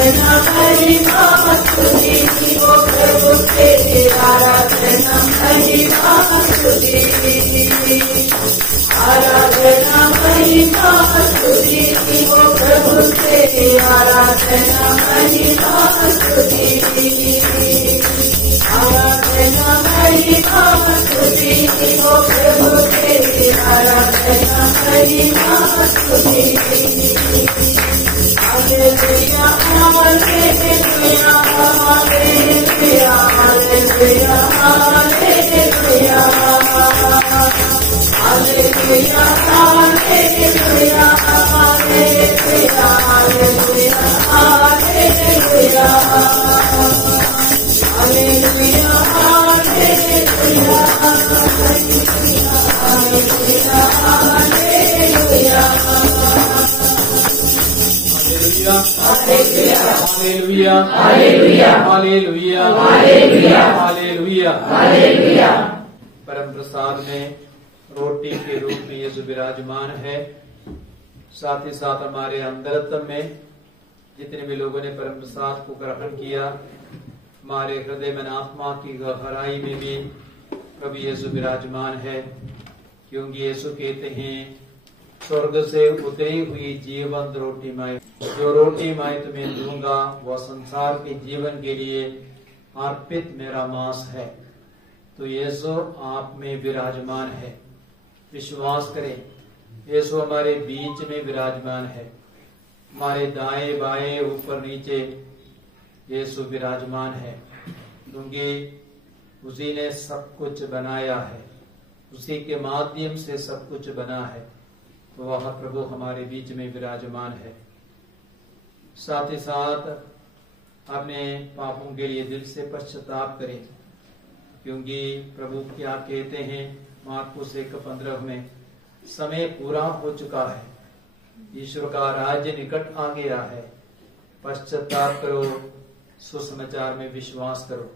आराधना महिमा स्तुति हो प्रभु तेरी आराधना महिमा स्तुति आराधना महिमा स्तुति हो प्रभु तेरी आराधना महिमा स्तुति आराधना महिमा स्तुति हो प्रभु तेरी आराधना महिमा स्तुति hallelujah hallelujah hallelujah hallelujah hallelujah hallelujah hallelujah hallelujah hallelujah hallelujah hallelujah hallelujah hallelujah hallelujah hallelujah hallelujah hallelujah. परम प्रसाद में रोटी के रूप में यीशु विराजमान है। साथ ही साथ हमारे अंतरत्व में जितने भी लोगों ने परम प्रसाद को ग्रहण किया, हमारे हृदय में आत्मा की गहराई में भी प्रभु यीशु विराजमान है। क्योंकि यीशु कहते हैं, स्वर्ग से उतरी हुई जीवन रोटी मैं, जो रोटी मैं तुम्हें दूंगा वह संसार के जीवन के लिए अर्पित मेरा मांस है। तो यीशु आप में विराजमान है। विश्वास करें, यीशु हमारे बीच में विराजमान है। हमारे दाएं बाएं ऊपर नीचे यीशु विराजमान है। क्योंकि उसी ने सब कुछ बनाया है, उसी के माध्यम से सब कुछ बना है। तो वह प्रभु हमारे बीच में विराजमान है। साथ ही साथ अपने पापों के लिए दिल से पश्चाताप करें। क्योंकि प्रभु क्या कहते हैं मार्कुस 1:15 में, समय पूरा हो चुका है, ईश्वर का राज्य निकट आ गया है। पश्चाताप करो, सुसमाचार में विश्वास करो।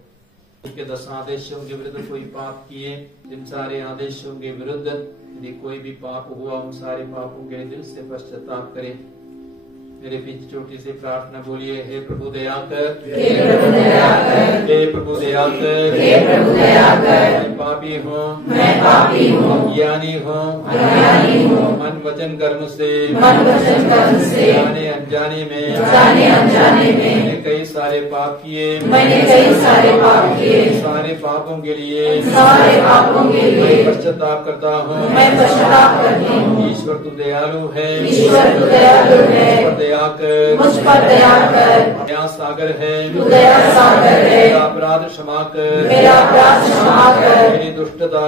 के 10 आदेशों के विरुद्ध कोई पाप किए, जिन सारे आदेशों के विरुद्ध यदि कोई भी पाप हुआ, उन सारे पापों के दिल से पश्चाताप करें। मेरे बीच छोटी सी प्रार्थना बोलिए, हे प्रभु दया कर, हे प्रभु दया कर, हे प्रभु दया कर, हे प्रभु दया कर। मैं पापी हूँ, मैं पापी हूँ, ज्ञानी हूँ, अज्ञानी हूँ, मन वचन कर्म से, मन वचन कर्म से, जाने अनजाने में, जाने अनजाने में मैंने कई सारे पाप किए, मैंने कई सारे पाप किए। सारे पापों के लिए, सारे पापों के लिए पश्चाताप करता हूँ, मैं पश्चाताप करती हूँ। ईश्वर तू दयालु है, ईश्वर तू दयालु है, मुझ पर दया कर, दया सागर है, तू दया सागर है। मेरा अपराध क्षमा कर, मेरा अपराध क्षमा कर, मेरी दुष्टता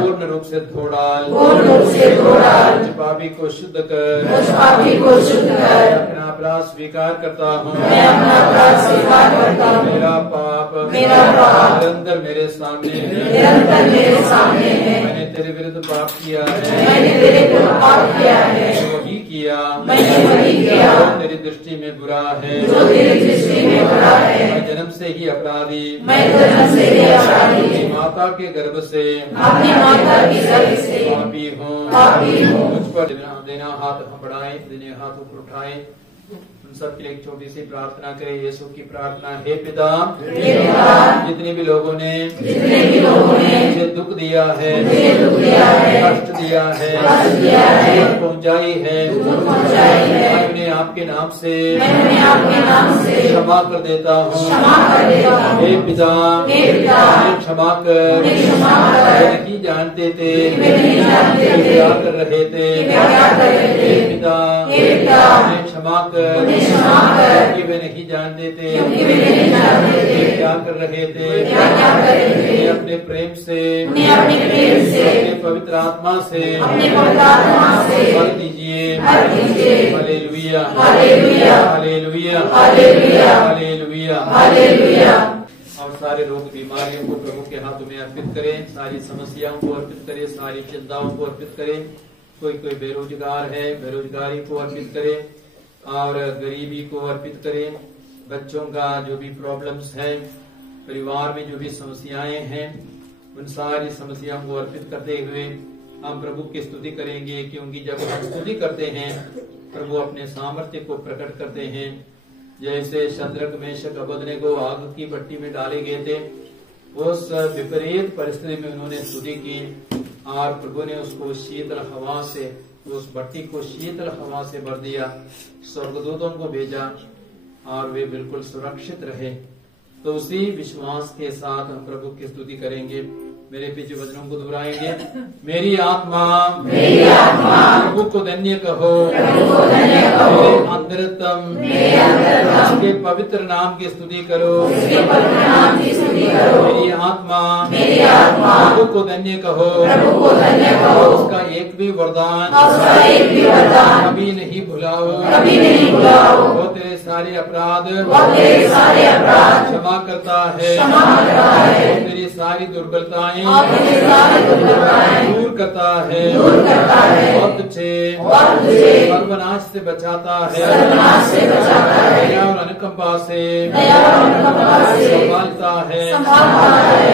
पूर्ण रूप से धो डाल, पूर्ण रूप से धो डाल। मुझ पापी को शुद्ध कर, मुझ पापी को शुद्ध कर। अपना अपराध स्वीकार करता हूँ, मैं अपना अपराध स्वीकार करता हूँ। मेरा पाप निरंतर मेरे सामने है, निरंतर मेरे सामने है। मैंने तेरे विरुद्ध पाप किया है, मैंने तेरे विरुद्ध पाप किया है, वही किया, मैंने वही किया जो तेरी दृष्टि में बुरा है, जो तेरी दृष्टि में बुरा है। मैं जन्म से ही अपराधी, मैं जन्म से ही अपराधी, अपनी माता के गर्भ से, अपनी माता के गर्भ से पापी हूँ, पापी हूँ। मुझ पर देना हाथ बढ़ाए, देने हाथ ऊपर उठाए। उन सब के लिए एक छोटी सी प्रार्थना करें। यीशु की प्रार्थना, हे पिता, जितने भी लोगों ने मुझे दुख दिया है, कष्ट दिया है, पहुँचाई है, मैं उन्हें आपके नाम से क्षमा कर देता हूँ। हे पिता, क्षमा कर, नहीं जानते थे क्या कर रहे थे। हे पिता, क्षमा कर, क्योंकि वे नहीं जानते थे क्या कर रहे थे। अपने प्रेम से, अपने पवित्र आत्मा से भर दीजिए। Hallelujah, hallelujah, hallelujah, hallelujah, hallelujah. और सारे रोग बीमारियों को प्रभु के हाथों में अर्पित करें, सारी समस्याओं को अर्पित करें, सारी चिंताओं को अर्पित करें। कोई बेरोजगार है, बेरोजगारी को अर्पित करें और गरीबी को अर्पित करें। बच्चों का जो भी प्रॉब्लम्स है, परिवार में जो भी समस्याएं हैं, उन सारी समस्याओं को अर्पित करते हुए हम प्रभु की स्तुति करेंगे। क्योंकि जब हम स्तुति करते हैं प्रभु अपने सामर्थ्य को प्रकट करते हैं। जैसे शद्रक मेशक अबेदनेगो आग की भट्टी में डाले गए थे, उस विपरीत परिस्थिति में उन्होंने स्तुति की और प्रभु ने उसको शीतल हवा से, उस भट्टी को शीतल हवा से भर दिया, स्वर्गदूतों को भेजा और वे बिल्कुल सुरक्षित रहे। तो उसी विश्वास के साथ हम प्रभु की स्तुति करेंगे। मेरे पीछे वचनों को दोहराएंगे। मेरी आत्मा प्रभु को धन्य कहो, मेरे अंतरतम उसके पवित्र नाम की स्तुति करो। मेरी आत्मा प्रभु को धन्य कहो, उसका एक भी वरदान कभी नहीं भुलाओ। वो तेरे सारे अपराध क्षमा करता है, वो तेरी सारी दुर्बलताएं दूर करता है, और तुझे सर्वनाश से बचाता है, दया और अनुकंपा से संभालता है,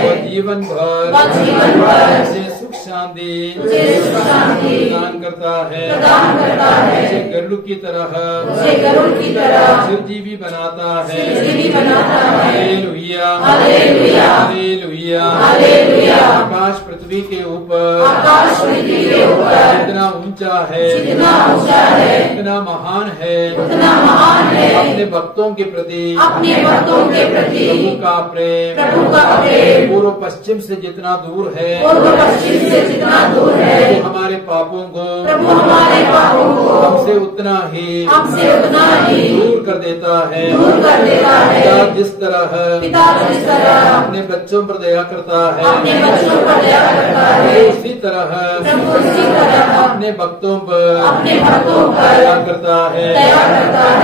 और जीवन भर तुझे सुख शांति प्रदान करता है, तुझे गरुड़ की तरह चिरंजीवी बनाता है। Hallelujah, hallelujah. आकाश पृथ्वी के ऊपर जितना ऊंचा है, जितना महान है, अपने भक्तों के प्रति प्रभु का प्रेम पूर्व पश्चिम से जितना दूर है, वो हमारे पापों को हमसे उतना ही दूर कर देता है। पिता जिस तरह अपने बच्चों पर दया करता है, उसी तरह अपने भक्तों पर दया करता है।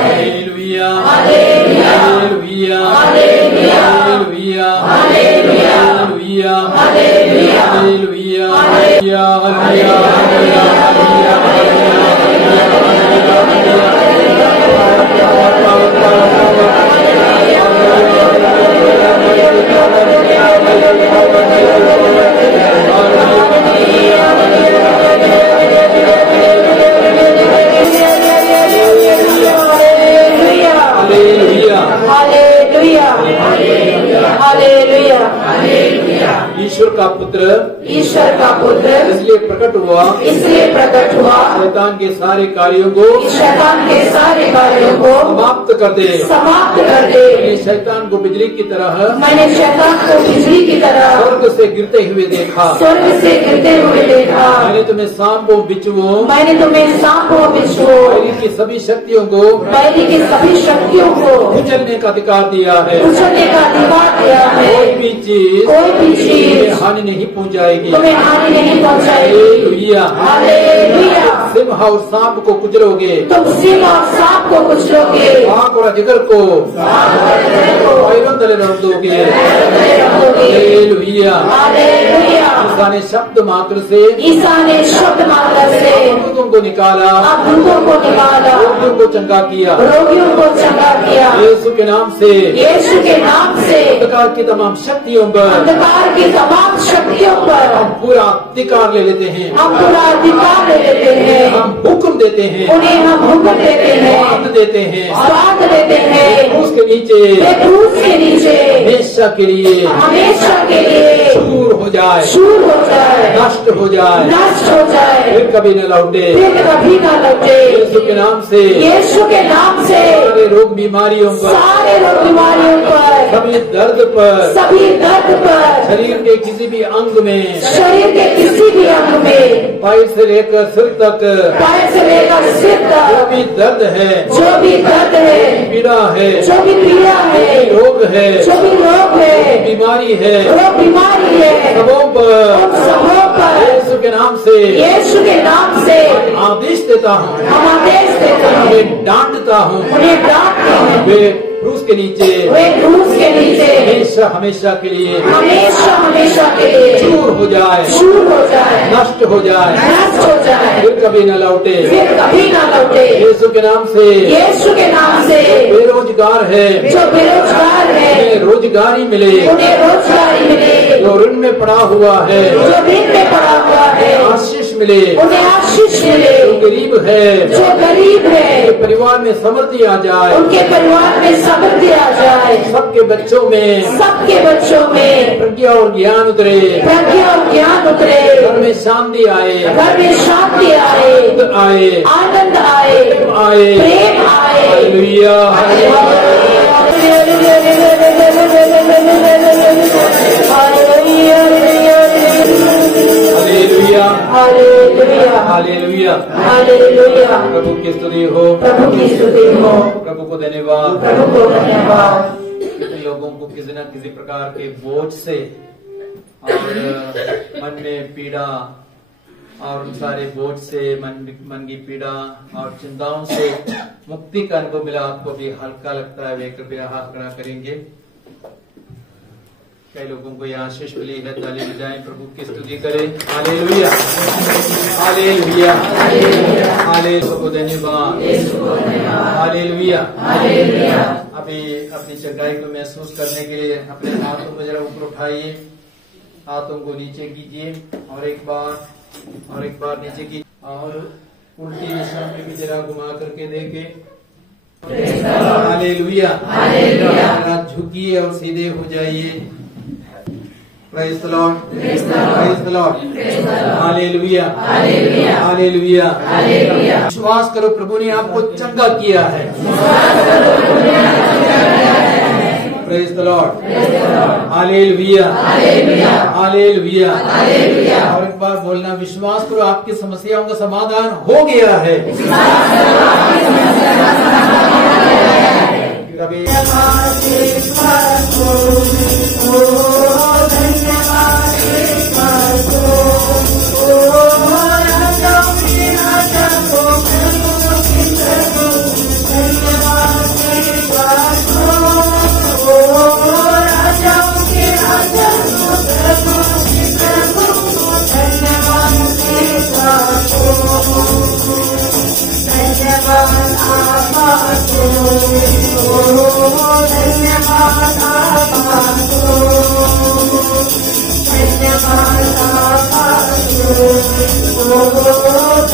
Hallelujah, hallelujah, hallelujah, hallelujah, hallelujah, ईश्वर का पुत्र इसलिए प्रकट हुआ शैतान के सारे कार्यों को समाप्त कर दे। मैंने शैतान को बिजली की तरह स्वर्ग से गिरते हुए देखा। मैंने तुम्हें सांपों बिच्छुओं बैरी की सभी शक्तियों को कुचलने का अधिकार दिया है। कोई भी चीज हानि नहीं पहुंचाएगी। हालेलुया, सिंह और सांप को कुचलोगे, आग और अजगर को पैरों तले रख दोगे। हालेलुया, ईसा ने शब्द मात्र से अभूतों को निकाला, रोगियों को चंगा किया। यीशु के नाम से अंधकार की तमाम शक्तियों पर हम पूरा अधिकार ले लेते हैं। हम हुक्म देते हैं, स्वाद देते हैं। उसके नीचे हमेशा के लिए चूर हो जाए, नष्ट हो जाए, फिर कभी न लौटे। यीशु के नाम से सारे रोग बीमारियों पर, सभी दर्द पर, शरीर के किसी भी अंग में, पैर से लेकर सिर तक जो भी दर्द है, पीड़ा है, रोग है, बीमारी है, सबों पर यीशु के नाम से आदेश देता हूँ, उन्हें डांटता हूँ। वे क्रूस के नीचे हमेशा के लिए चूर हो जाए, नष्ट हो जाए, फिर कभी न लौटे। यीशु के नाम से बेरोजगार है, उन्हें रोजगारी मिले। जो ऋण में पड़ा हुआ है, आशीष मिले। गरीब है, जो गरीब है, परिवार में समृद्धि आ जाए, उनके परिवार में समृद्धि आ जाए, सबके बच्चों में प्रज्ञा और ज्ञान उतरे, घर में शांति आए, आनंद आए, प्रेम आए। Hallelujah, hallelujah, hallelujah, hallelujah. प्रभु की स्तुति हो, प्रभु की स्तुति हो, प्रभु को धन्यवाद, प्रभु को धन्यवाद। लोगों को किसी न किसी प्रकार के बोझ से और मन में पीड़ा और उन सारे बोझ से, मन की पीड़ा और चिंताओं से मुक्ति का अनुभव मिला। आपको भी हल्का लगता है, वे कृपया हाथ खड़ा करेंगे। कई लोगों को यह आशीष मिली है, ताली बजाएं, प्रभु की स्तुति करें। हालेलुया, हालेलुया, हालेलुया, धन्यवाद, हालेलुया। अभी अपनी चंगाई को महसूस करने के लिए अपने हाथों को जरा ऊपर उठाइए, हाथों को नीचे कीजिए और एक बार नीचे कीजिए और उल्टी दिशा में भी जरा घुमा करके देखें। Hallelujah, hallelujah. झुकिए और सीधे हो जाइए। Praise the Lord, praise the Lord, hallelujah, hallelujah, hallelujah. विश्वास करो प्रभु ने आपको चंगा किया है। Praise the Lord, hallelujah, hallelujah. और एक बार बोलना, विश्वास करो आपकी समस्याओं का समाधान हो गया है।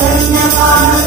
धन्यवाद।